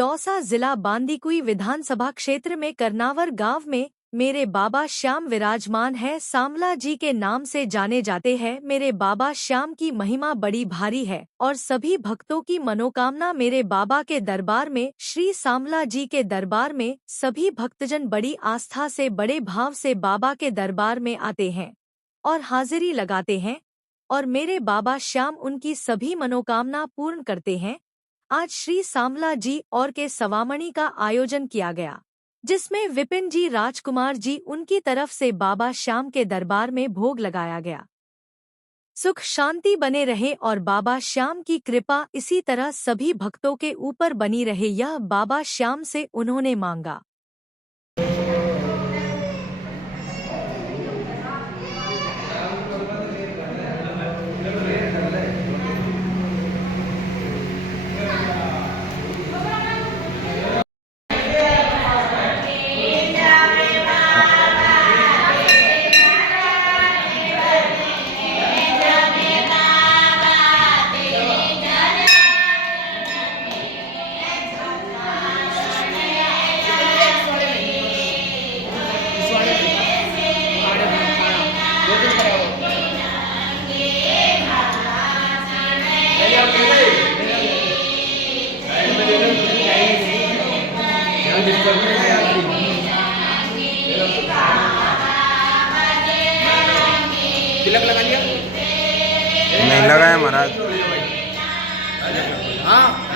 दौसा जिला बांदीकुई विधानसभा क्षेत्र में करनावर गांव में मेरे बाबा श्याम विराजमान है। सामला जी के नाम से जाने जाते हैं। मेरे बाबा श्याम की महिमा बड़ी भारी है और सभी भक्तों की मनोकामना मेरे बाबा के दरबार में, श्री सामला जी के दरबार में सभी भक्तजन बड़ी आस्था से, बड़े भाव से बाबा के दरबार में आते हैं और हाजिरी लगाते हैं और मेरे बाबा श्याम उनकी सभी मनोकामना पूर्ण करते हैं। आज श्री सामला जी और के सवामणि का आयोजन किया गया, जिसमें विपिन जी राजकुमार जी उनकी तरफ से बाबा श्याम के दरबार में भोग लगाया गया। सुख शांति बने रहे और बाबा श्याम की कृपा इसी तरह सभी भक्तों के ऊपर बनी रहे, यह बाबा श्याम से उन्होंने मांगा। तिलक लगा लिया? नहीं लगाया महाराज। हाँ